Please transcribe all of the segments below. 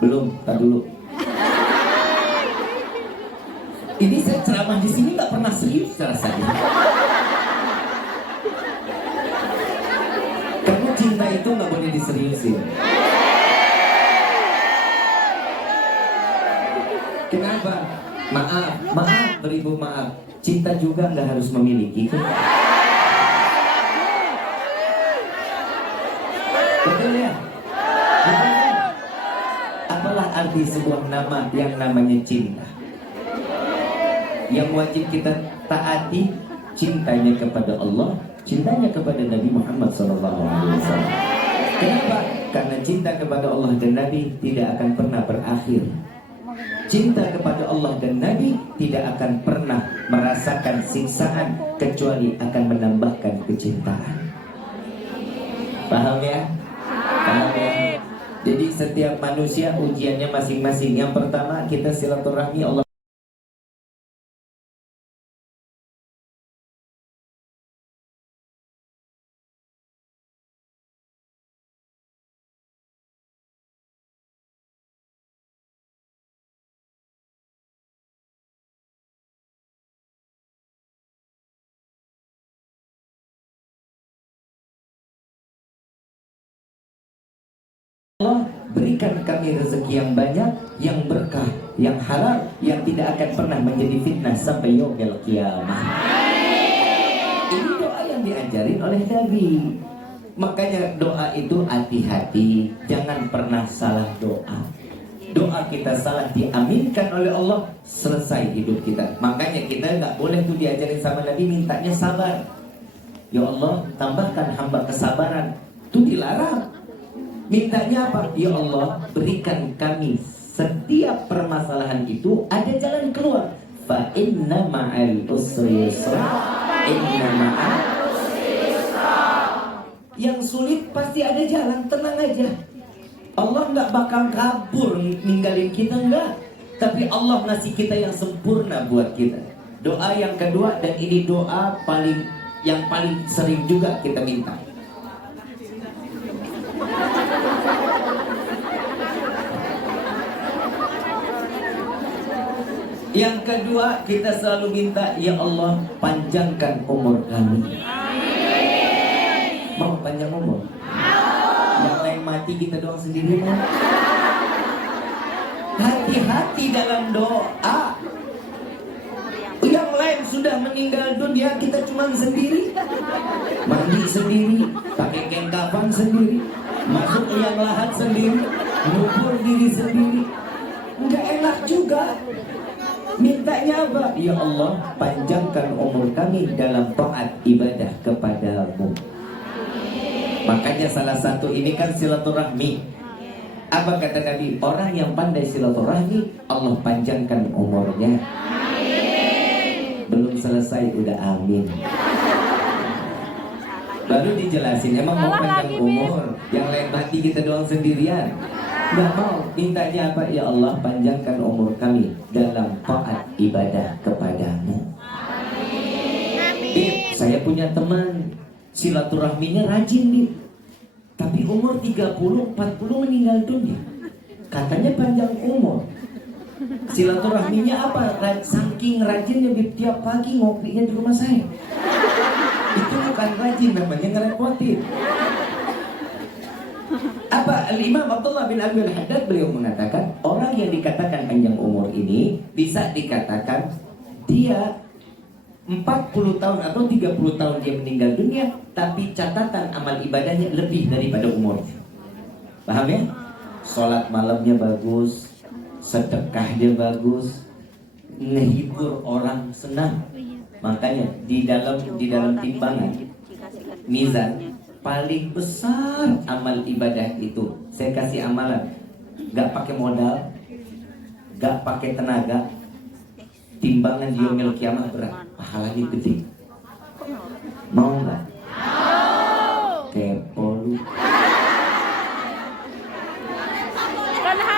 Belum, tak dulu. Ini saya ceramah di sini nggak pernah serius rasanya. Karena cinta itu nggak boleh diseriusin. Kenapa? Maaf, beribu maaf. Cinta juga nggak harus memiliki. Betul ya? Betul ya? Apalah arti sebuah nama yang namanya cinta? Yang wajib kita taati cintanya kepada Allah, cintanya kepada Nabi Muhammad SAW. Kenapa? Karena cinta kepada Allah dan Nabi tidak akan pernah berakhir. Cinta kepada Allah dan Nabi tidak akan pernah merasakan siksaan kecuali akan menambahkan kecintaan. Paham ya? Paham ya? Jadi setiap manusia ujiannya masing-masing. Yang pertama kita silaturahmi Allah. Allah berikan kami rezeki yang banyak, yang berkah, yang halal, yang tidak akan pernah menjadi fitnah sampai yaumil qiyamah. Ini doa yang diajarin oleh Nabi. Makanya doa itu hati-hati, jangan pernah salah doa. Doa kita salah diaminkan oleh Allah, selesai hidup kita. Makanya kita nggak boleh tuh diajarin sama Nabi mintanya sabar. Ya Allah, tambahkan hamba kesabaran. Itu dilarang. Mintanya apa? Ya Allah, berikan kami setiap permasalahan itu ada jalan keluar. Fa inna ma'al usri yusra. Inna ma'al usri yusra. Yang sulit pasti ada jalan, tenang aja. Allah nggak bakal kabur ninggalin kita, enggak. Tapi Allah ngasih kita yang sempurna buat kita. Doa yang kedua, dan ini doa yang paling sering juga kita minta. Yang kedua kita selalu minta, ya Allah panjangkan umur kami. Mau panjang umur? Yang lain mati kita doang sendiri mau? Hati-hati dalam doa. Yang lain sudah meninggal dunia, kita cuma sendiri. Mandi sendiri, pakai kain kafan sendiri, masuk liang lahat sendiri, ngubur diri sendiri. Enggak enak juga. Mintanya apa? Ya Allah, panjangkan umur kami dalam taat ibadah kepadamu. Makanya salah satu ini kan silaturahmi. Apa kata Nabi? Orang yang pandai silaturahmi, Allah panjangkan umurnya. Belum selesai udah amin. Baru dijelasin, emang mau panjang umur, yang lain mati kita doang sendirian. Gak mau, mintanya apa? Ya Allah, panjangkan umur kami dalam taat ibadah kepadamu. Bib, saya punya teman silaturahminya rajin, Bib. Tapi umur 30-40 meninggal dunia. Katanya panjang umur. Silaturahminya apa? Saking rajinnya, Bib, tiap pagi ngopinya di rumah saya. Itu bukan rajin, namanya ngerepotin. Apa? Imam Abdullah bin Abi al-Haddad beliau mengatakan, orang yang dikatakan panjang umur ini bisa dikatakan dia 40 tahun atau 30 tahun dia meninggal dunia, tapi catatan amal ibadahnya lebih daripada umurnya. Paham ya? Sholat malamnya bagus, sedekahnya bagus, ngehibur orang senang. Makanya di dalam timbangan mizan paling besar amal ibadah itu, saya kasih amalan, gak pakai modal, gak pakai tenaga, timbangan di yaumil qiyamah berat, pahalanya gede. Mau gak? Kepo lu.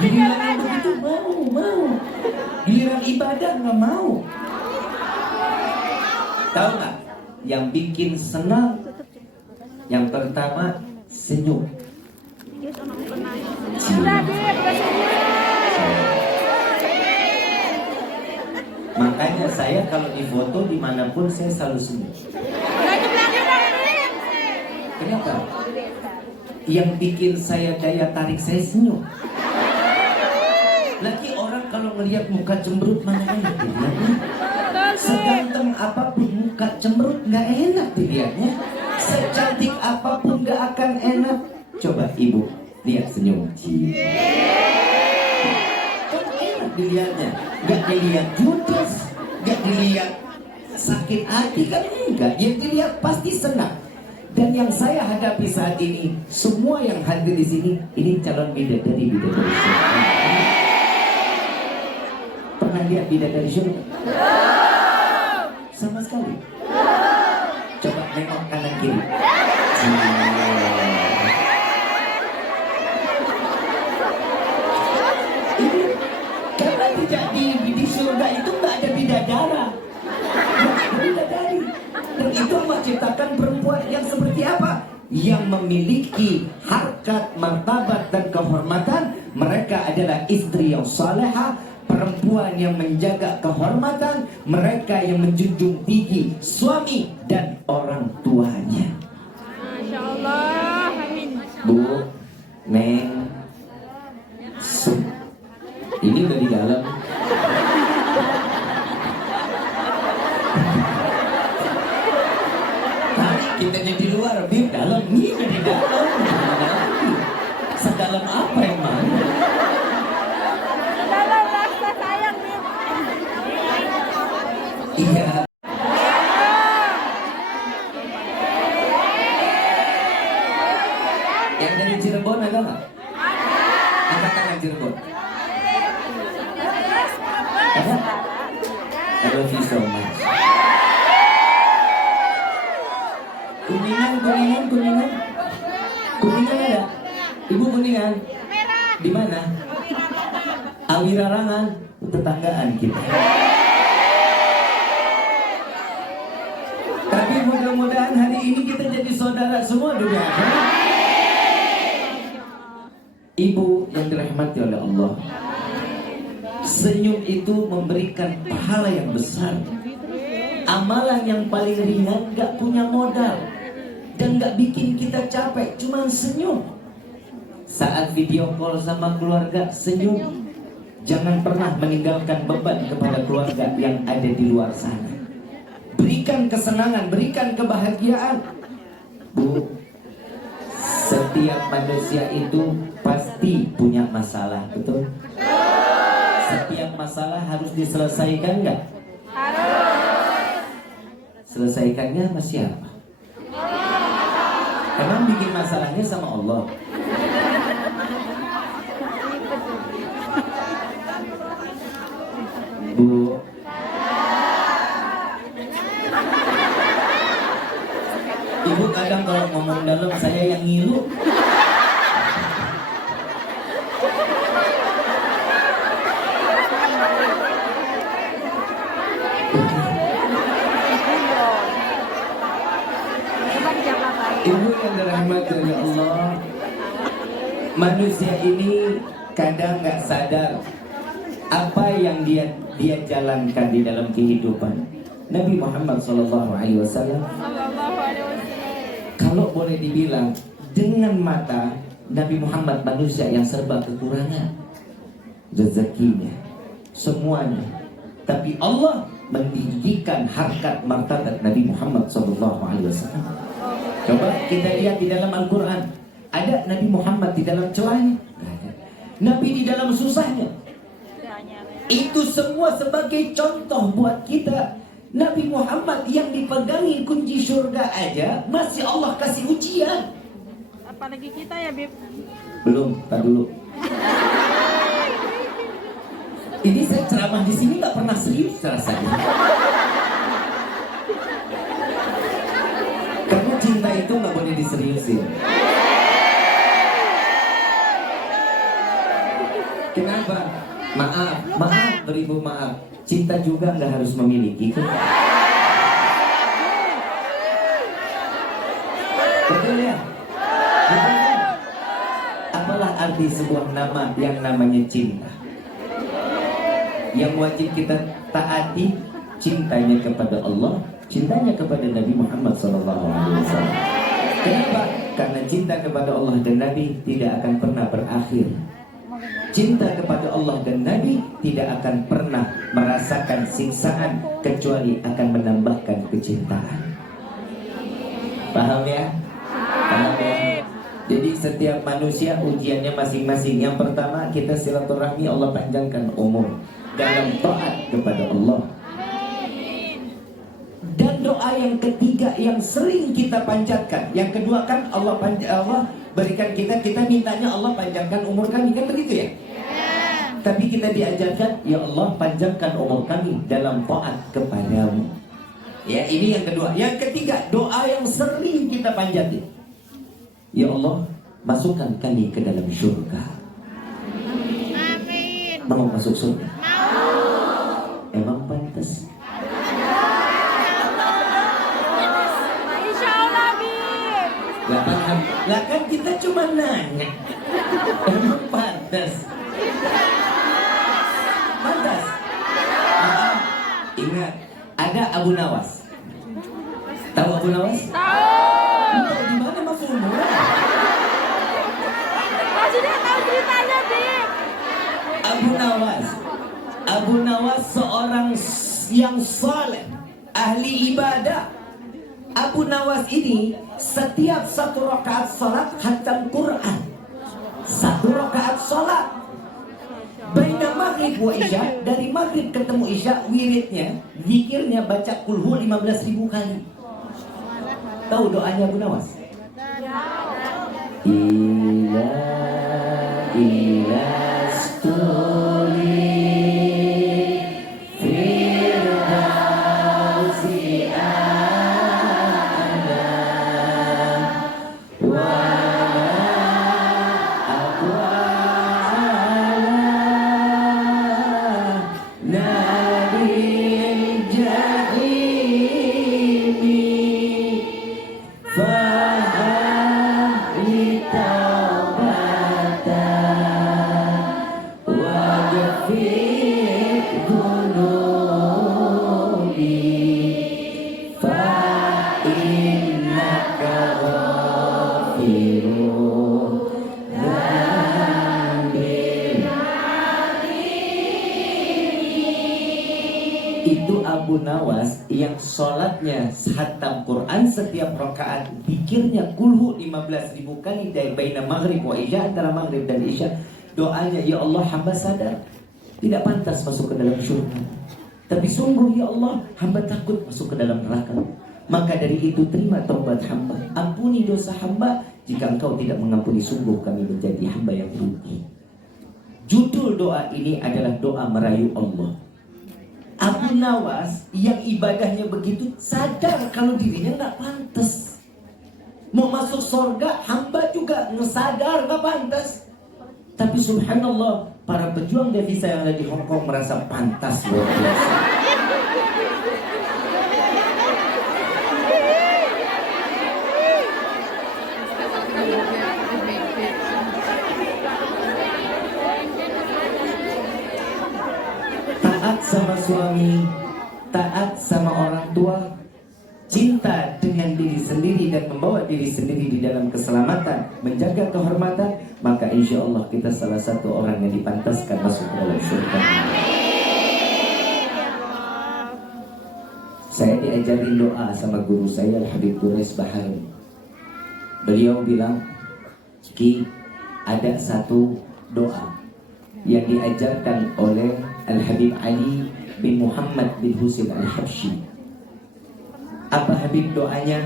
Giliran begitu mau. Giliran ibadah gak mau. Tahu gak? Yang bikin senang, yang pertama senyum. Makanya saya kalau difoto dimanapun saya selalu senyum. Kenapa? Yang bikin saya daya tarik saya senyum. Lagi orang kalau melihat muka cemberut mana enak dilihatnya. Seganteng apapun muka cemberut nggak enak dilihatnya. Secantik apapun nggak akan enak. Coba ibu lihat senyum. Kan enak dilihatnya. Nggak dilihat judes, nggak dilihat sakit hati, kan enggak. Yang dilihat pasti senang. Dan yang saya hadapi saat ini, semua yang hadir di sini, ini calon bidadari surga. Pernah lihat bidadari surga? Sama sekali. Coba nengok kanan kiri. Ini karena tidak di surga itu nggak ada bidadara, nggak ada bidadari. Dan itu menciptakan perempuan yang seperti apa? Yang memiliki harkat, martabat dan kehormatan. Mereka adalah istri yang salehah, perempuan yang menjaga kehormatan, mereka yang menjunjung tinggi suami dan orang tuanya. Masya Allah, amin. Bu, Neng, ini udah di dalam. Kita di luar, di dalam, ini di dalam. Sedalam apa emang? Dalam rasa sayang, Bib. Iya. Yang dari Cirebon ada nggak? Angkat tangan Cirebon. Ada? I love you so much. Kuningan ada? Ibu Kuningan? Di mana? Awirarangan, tetanggaan kita. Tapi mudah-mudahan hari ini kita jadi saudara semua dunia. Ibu yang dirahmati oleh Allah, senyum itu memberikan pahala yang besar. Amalan yang paling ringan, gak punya modal dan gak bikin kita capek, cuma senyum. Saat video call sama keluarga, senyum. Jangan pernah meninggalkan beban kepada keluarga yang ada di luar sana. Berikan kesenangan, berikan kebahagiaan. Bu, setiap manusia itu pasti punya masalah, betul? Setiap masalah harus diselesaikan nggak? Selesaikannya sama siapa? Emang bikin masalahnya sama Allah? Bu, ibu kadang kalau ngomong dalam saya yang ngilu. Ibu yang dirahmati oleh Allah, manusia ini kadang nggak sadar apa yang dia jalankan di dalam kehidupan. Nabi Muhammad SAW, kalau boleh dibilang, dengan mata Nabi Muhammad manusia yang serba kekurangan rezekinya, semuanya. Tapi Allah meninggikan harkat martabat Nabi Muhammad SAW. Coba kita lihat di dalam Al-Quran, ada Nabi Muhammad di dalam celahnya? Nabi di dalam susahnya? Itu semua sebagai contoh buat kita. Nabi Muhammad yang dipegangi kunci surga aja masih Allah kasih ujian. Apalagi kita ya, Bib. Belum, tak dulu. Ini saya ceramah di sini nggak pernah serius rasanya. Karena cinta itu nggak boleh diseriusin. Kenapa? Maaf, beribu maaf. Cinta juga nggak harus memiliki. Betul ya? Betul kan? Apalah menikmati sebuah nama yang namanya cinta. Yang wajib kita taati cintanya kepada Allah, cintanya kepada Nabi Muhammad SAW. Kenapa? Karena cinta kepada Allah dan Nabi tidak akan pernah berakhir. Cinta kepada Allah dan Nabi tidak akan pernah merasakan siksaan kecuali akan menambahkan kecintaan. Paham ya? Paham ya? Jadi setiap manusia ujiannya masing-masing. Yang pertama, kita silaturahmi, Allah panjangkan umur dalam taat kepada Allah. Dan doa yang ketiga yang sering kita panjatkan. Yang kedua kan Allah berikan kita mintanya Allah panjangkan umur kami, kan begitu ya? Tapi kita diajarkan, ya Allah panjangkan umur kami dalam taat kepadamu. Ya, ini yang kedua. Yang ketiga, doa yang sering kita panjati. Ya Allah, masukkan kami ke dalam surga. Amin. Mau masuk surga? Mau. Emang pantas? Insya Allah, Bib. Lah paham. Lah kan kita cuma nanya. Emang pantas? Pantas? Ingat, ada Abu Nawas. Tahu Abu Nawas? Tahu. Tahu di mana maksudmu? Masih dia tahu ceritanya, Bib. Abu Nawas seorang yang saleh, ahli ibadah. Abu Nawas ini setiap satu rakaat salat khatam Quran. Satu rakaat salat baina maghrib wa isya, dari maghrib ketemu isya, wiridnya, zikirnya baca kulhu 15.000 kali. Tahu doanya Abu Nawas? Ila stuli firdausi ana wa aqwa nabil jahimi fahli taubata waghfir dunubi fa innaka ghafirun dzambil. Itu Abu Nawas yang sholatnya khatam Quran setiap rakaat, zikirnya kulhu 15.000 kali dari baina maghrib wa isya, antara maghrib dan isya. Doanya, ya Allah, hamba sadar tidak pantas masuk ke dalam surga, tapi sungguh ya Allah, hamba takut masuk ke dalam neraka. Maka dari itu terima taubat hamba, ampuni dosa hamba. Jika engkau tidak mengampuni, sungguh kami menjadi hamba yang rugi. Judul doa ini adalah doa merayu Allah. Abu Nawas yang ibadahnya begitu sadar kalau dirinya nggak pantas. Mau masuk surga, hamba juga ngesadar nggak pantas. Tapi subhanallah, para pejuang devisa yang ada di Hong Kong merasa pantas luar biasa. Taat sama suami, taat sama orang tua, cinta dengan diri sendiri dan membawa diri sendiri di dalam keselamatan, menjaga kehormatan, maka insya Allah kita salah satu orang yang dipantaskan masuk ke dalam surga. Saya diajarin doa sama guru saya, Al-Habib Quraish Bahari. Beliau bilang, Ki, ada satu doa yang diajarkan oleh Al-Habib Ali bin Muhammad bin Husain Al-Habsyi. Apa Habib doanya?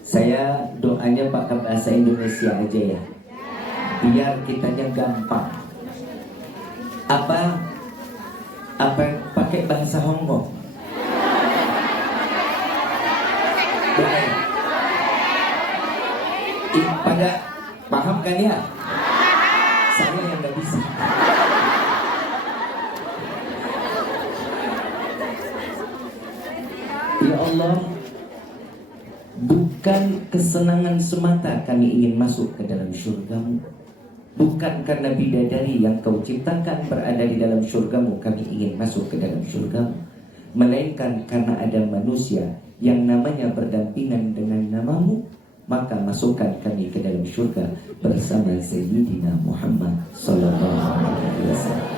Saya doanya pakai bahasa Indonesia aja ya, biar kitanya gampang. Apa pakai bahasa Hongkong? Boleh. Pada paham kan ya? Saya yang nggak bisa. Ya Allah, bukan kesenangan semata kami ingin masuk ke dalam surga-Mu, bukan karena bidadari yang kau ciptakan berada di dalam syurgamu kami ingin masuk ke dalam syurgamu, melainkan karena ada manusia yang namanya berdampingan dengan namamu, maka masukkan kami ke dalam syurga bersama Sayyidina Muhammad sallallahu alaihi wasallam.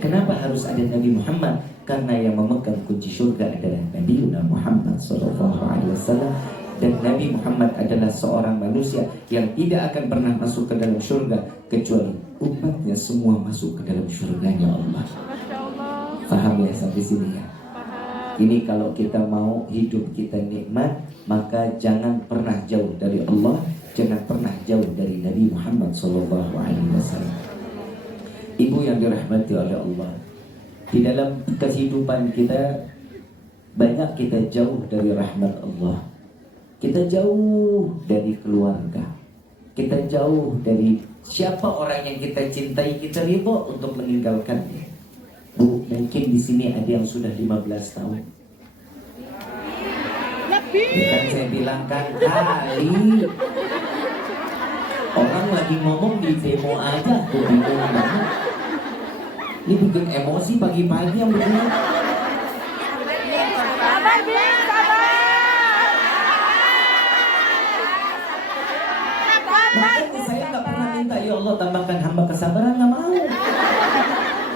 Kenapa harus ada Nabi Muhammad? Karena yang memegang kunci syurga adalah Nabi Muhammad sallallahu alaihi wasallam. Dan Nabi Muhammad adalah seorang manusia yang tidak akan pernah masuk ke dalam syurga kecuali umatnya semua masuk ke dalam syurganya Allah. Masya Allah. Faham ya sampai sini ya? Paham. Ini kalau kita mau hidup kita nikmat, maka jangan pernah jauh dari Allah, jangan pernah jauh dari Nabi Muhammad sallallahu alaihi wasallam. Ibu yang dirahmati oleh Allah, di dalam kehidupan kita banyak kita jauh dari rahmat Allah. Kita jauh dari keluarga. Kita jauh dari siapa orang yang kita cintai, kita ridho untuk meninggalkannya. Bu, mungkin di sini ada yang sudah 15 tahun. Bukan saya bilang kan kali. Orang lagi ngomong di demo aja, aku bingung banget. Ini bikin emosi pagi-pagi yang begini. Sabar, Bim, sabar. Makanya saya nggak pernah minta, ya Allah tambahkan hamba kesabaran, nggak mau.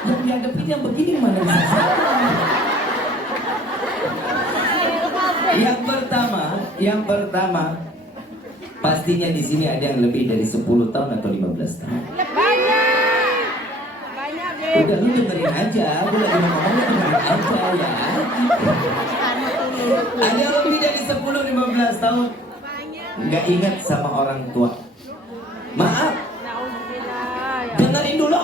Yang dihadapin yang begini mana bisa sabar. Yang pertama, pastinya di sini ada yang lebih dari 10 tahun atau 15 tahun. Banyak. Banyak, Bim. Udah lu dengerin aja, gue lagi ngomong dengerin aja ya. Ada yang lebih dari 10-15 tahun nggak ingat sama orang tua. Maaf, Nauzubillah, ya. dengerin dulu.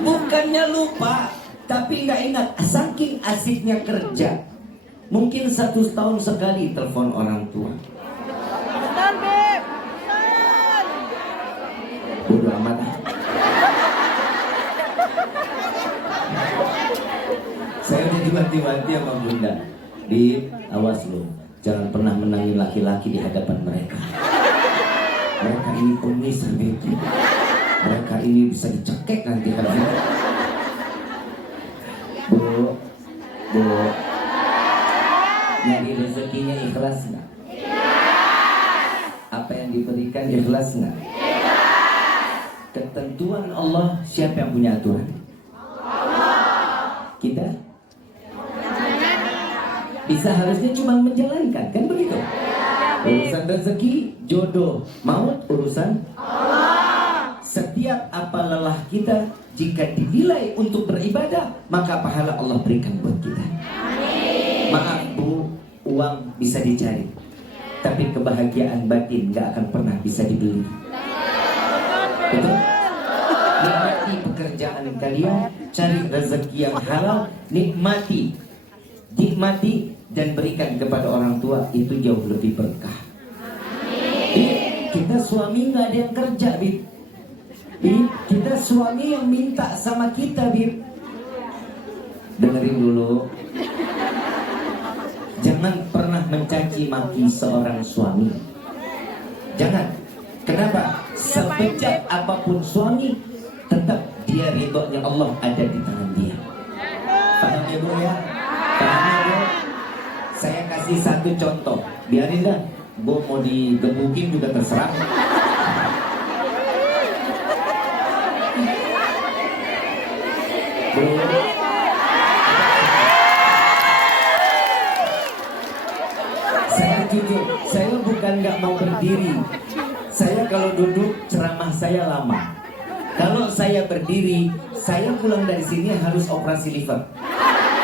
Bukannya lupa, tapi nggak ingat. Saking asiknya kerja, mungkin 1 tahun sekali telepon orang tua. Betul, Bim. Betul. Bodoh amat. Saya udah diwanti-wanti sama Bunda. Awas lo, jangan pernah menangin laki-laki di hadapan mereka. Mereka ini pengemis, Habibie. Mereka ini bisa dicekek nanti hari. Bu, nyari rezekinya ikhlas nggak? Apa yang diberikan ikhlas nggak? Ketentuan Allah, siapa yang punya aturan? Kita? Bisa harusnya cuma menjalankan, kan begitu? Urusan rezeki, jodoh, maut urusan Allah. Setiap apa lelah kita, jika dinilai untuk beribadah, maka pahala Allah berikan buat kita. Maaf Bu, uang bisa dicari, tapi kebahagiaan batin gak akan pernah bisa dibeli. Betul? Nikmati pekerjaan kalian, cari rezeki yang halal, nikmati dan berikan kepada orang tua, itu jauh lebih berkah. Kita suami nggak ada yang kerja, Bib. Kita suami yang minta sama kita, Bib. Dengerin dulu. Jangan pernah mencaci maki seorang suami. Jangan. Kenapa? Sebejat apapun suami, tetap dia ridhonya Allah ada di tangan dia. Paham ya Bu ya? Paham ya Bu? Saya kasih satu contoh. Biarin dah, Bu mau digebukin juga terserah. Bu, saya jujur, saya bukan nggak mau berdiri. Saya kalau duduk ceramah saya lama. Kalau saya berdiri, saya pulang dari sini harus operasi liver.